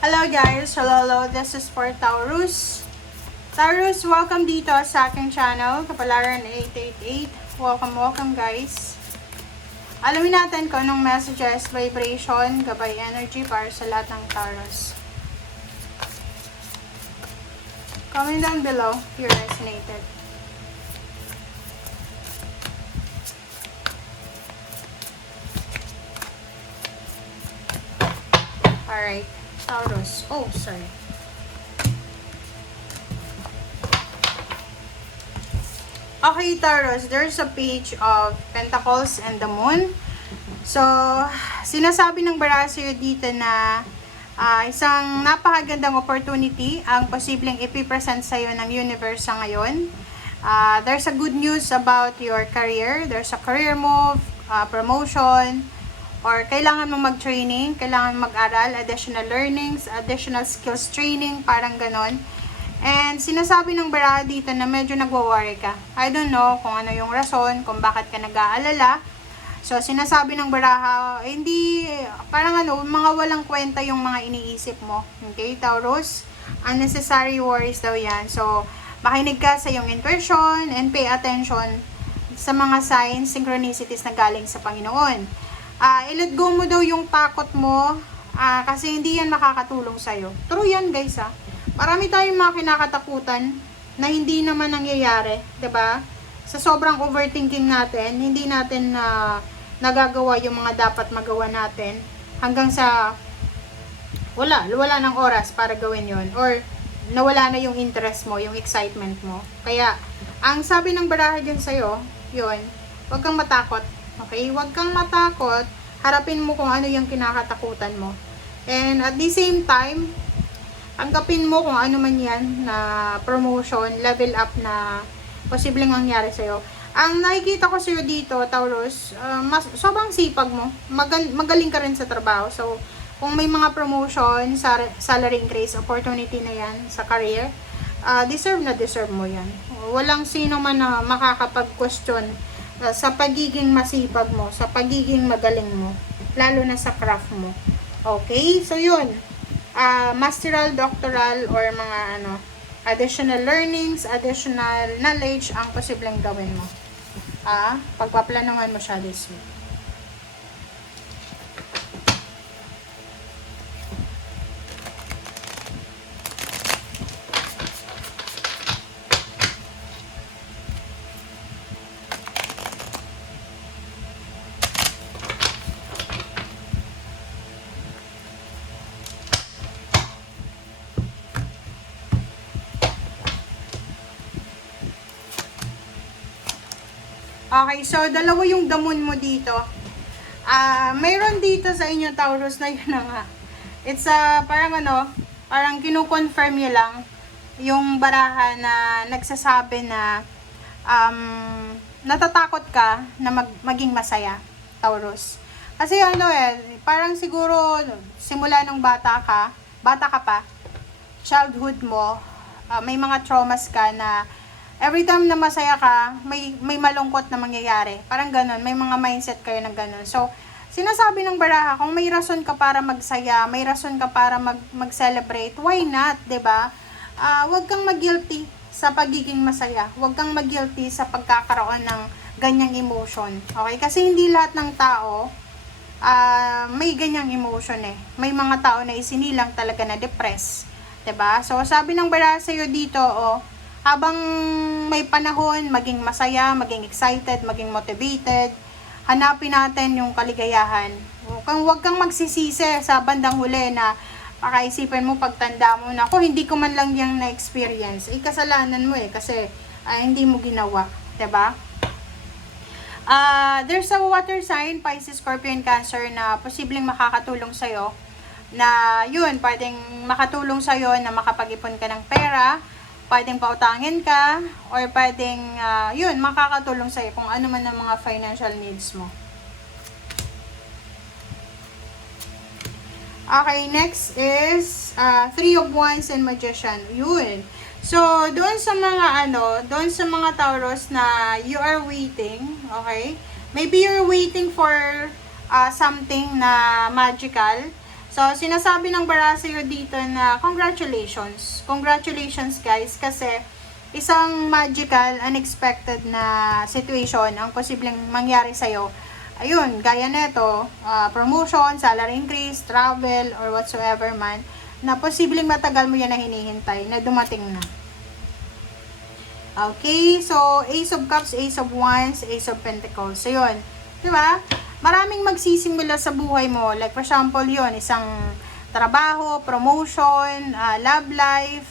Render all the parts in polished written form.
Hello guys, hello, this is for Taurus. Taurus, welcome dito sa aking channel, Kapalaran 888. Welcome guys. Alamin natin kung anong messages, vibration, gabay energy para sa lahat ng Taurus. Comment down below if you resonated. Alright, Taurus. Oh, sorry. Okay, Taurus, there's a page of Pentacles and the Moon. So, sinasabi ng Barasyo dito na isang napakagandang opportunity ang posibleng ipipresent sa'yo ng universe sa ngayon. There's a good news about your career. There's a career move, promotion, or kailangan mo mag-training, kailangan mag-aral, additional learnings, additional skills training, parang ganon. And sinasabi ng baraha dito na medyo nagwa-worry ka. I don't know kung ano yung rason, kung bakit ka nag-aalala. So, sinasabi ng baraha, hindi, parang mga walang kwenta yung mga iniisip mo. Okay, Taurus? Unnecessary worries daw yan. So, makinig ka sa iyong intuition and pay attention sa mga signs, synchronicities na galing sa Panginoon. I-let go mo daw yung takot mo kasi hindi yan makakatulong sa'yo. True yan guys Marami tayong mga kinakatakutan na hindi naman nangyayari, 'di ba? Sa sobrang overthinking natin, hindi natin nagagawa yung mga dapat magawa natin hanggang sa wala ng oras para gawin yon or nawala na yung interest mo, yung excitement mo. Kaya, ang sabi ng baraha dyan sa'yo, yun, huwag kang matakot. Okay? Huwag kang matakot. Harapin mo kung ano yung kinakatakutan mo. And at the same time, tanggapin mo kung ano man yan na promotion, level up na posibleng mangyari sa'yo. Ang nakikita ko sa'yo dito, Taurus, sobrang sipag mo. Magaling ka rin sa trabaho. So, kung may mga promotion, salary increase, opportunity na yan sa career, deserve mo yan. Walang sino man na makakapag-question sa pagiging masipag mo, sa pagiging magaling mo, lalo na sa craft mo. Okay? So, yun. Masteral, doctoral, or mga additional learnings, additional knowledge ang posibleng gawin mo. Pagpaplanuhan mo siya this week. Okay, so dalawa yung damon mo dito. Mayroon dito sa inyo, Taurus, na yun na nga. It's parang kinu-confirm nyo lang yung baraha na nagsasabi na natatakot ka na maging masaya, Taurus. Kasi parang siguro simula nung bata ka pa, childhood mo, may mga traumas ka na every time na masaya ka, may malungkot na mangyayari. Parang ganun, may mga mindset kayo na ganun. So, sinasabi ng baraha, kung may rason ka para magsaya, may rason ka para mag-celebrate, why not, 'di ba? Huwag kang mag-guilty sa pagiging masaya. Huwag kang mag-guilty sa pagkakaroon ng ganyang emotion. Okay? Kasi hindi lahat ng tao may ganyang emotion May mga tao na isinilang talaga na depressed. 'Di ba? So, sabi ng baraha sa'yo dito, habang may panahon, maging masaya, maging excited, maging motivated, hanapin natin yung kaligayahan. Huwag kang magsisisi sa bandang huli na pakaisipin mo pagtanda mo na, hindi ko man lang yung na-experience. Kasalanan mo kasi hindi mo ginawa. 'Di ba? There's a water sign, Pisces, Scorpio, and Cancer na posibleng makakatulong sa'yo. Na yun, pwedeng makatulong sa'yo na makapag-ipon ka ng pera, pwedeng pautangin ka, or pwedeng, makakatulong sa'yo kung ano man ang mga financial needs mo. Okay, next is Three of Wands and Magician. Yun. So, doon sa mga Taurus na you are waiting, okay? Maybe you're waiting for something na magical, So, sinasabi ng Barasir dito na congratulations. Congratulations guys kasi isang magical, unexpected na situation ang posibleng mangyari sa'yo. Ayun, gaya neto, promotion, salary increase, travel, or whatsoever man, na posibleng matagal mo yan na hinihintay, na dumating na. Okay, so Ace of Cups, Ace of Wands, Ace of Pentacles. So, yun. Diba? Maraming magsisimula sa buhay mo. Like, for example, yun, isang trabaho, promotion, love life,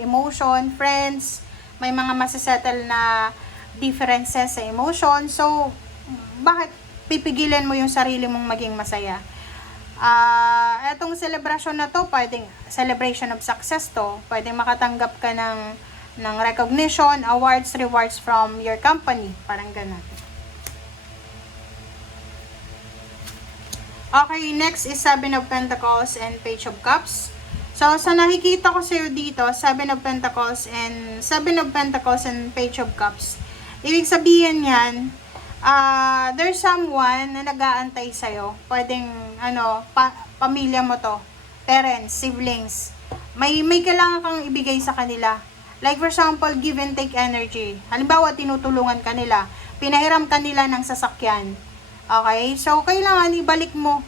emotion, friends, may mga masasettle na differences sa emotion. So, bakit pipigilan mo yung sarili mong maging masaya? Etong celebration na to, pwedeng celebration of success to. Pwedeng makatanggap ka ng recognition, awards, rewards from your company. Parang ganun. Okay, next is Seven of Pentacles and Page of Cups. So, sa nakikita ko sa'yo dito, Seven of Pentacles and Page of Cups. Ibig sabihin yan, there's someone na nag-aantay sa'yo. Pwedeng, pamilya mo to. Parents, siblings. May kailangan kang ibigay sa kanila. Like for example, give and take energy. Halimbawa, tinutulungan ka nila. Pinahiram ka nila ng sasakyan. Okay? So, kailangan ibalik mo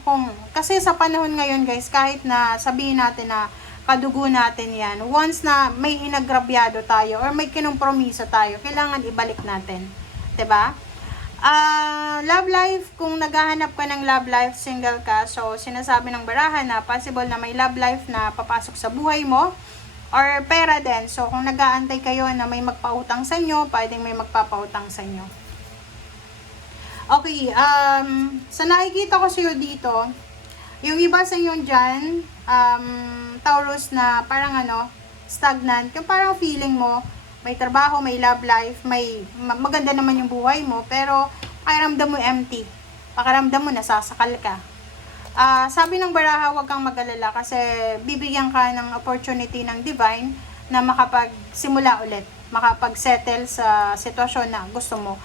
kasi sa panahon ngayon guys, kahit na sabihin natin na kadugo natin yan, once na may inagrabyado tayo or may kinompromiso tayo, kailangan ibalik natin. 'Di ba? Love life, kung naghahanap ka ng love life, single ka, so sinasabi ng barahan na possible na may love life na papasok sa buhay mo, or pera din. So, kung nag-aantay kayo na may magpautang sa inyo, pwedeng may magpapautang sa inyo. Okay, sa nakikita ko sa'yo dito, yung iba sa inyo dyan, Taurus na parang stagnant, yung parang feeling mo, may trabaho, may love life, maganda naman yung buhay mo, pero pakiramdam mo empty. Pakiramdam mo nasasakal ka. Sabi ng baraha, huwag kang mag-alala kasi bibigyan ka ng opportunity ng divine na makapagsimula ulit, makapag-settle sa sitwasyon na gusto mo.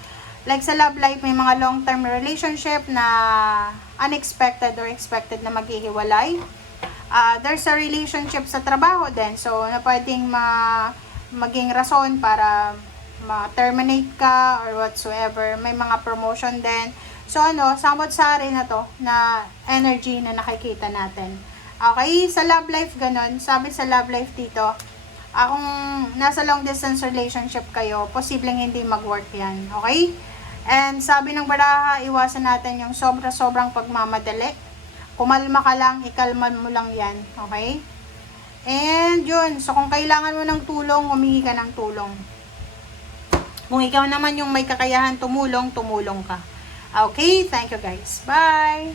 Like sa love life, may mga long-term relationship na unexpected or expected na maghihiwalay. There's a relationship sa trabaho din, so na pwedeng maging rason para ma-terminate ka or whatsoever. May mga promotion din. So samot-sari na to na energy na nakikita natin. Okay, sa love life ganun. Sabi sa love life dito, kung nasa long distance relationship kayo, posibleng hindi mag-work yan. Okay? And sabi ng baraha, iwasan natin yung sobrang pagmamadali. Kumalma ka lang, ikalma mo lang yan. Okay? And yun, so kung kailangan mo ng tulong, humingi ka ng tulong. Kung ikaw naman yung may kakayahan tumulong ka. Okay, thank you guys. Bye!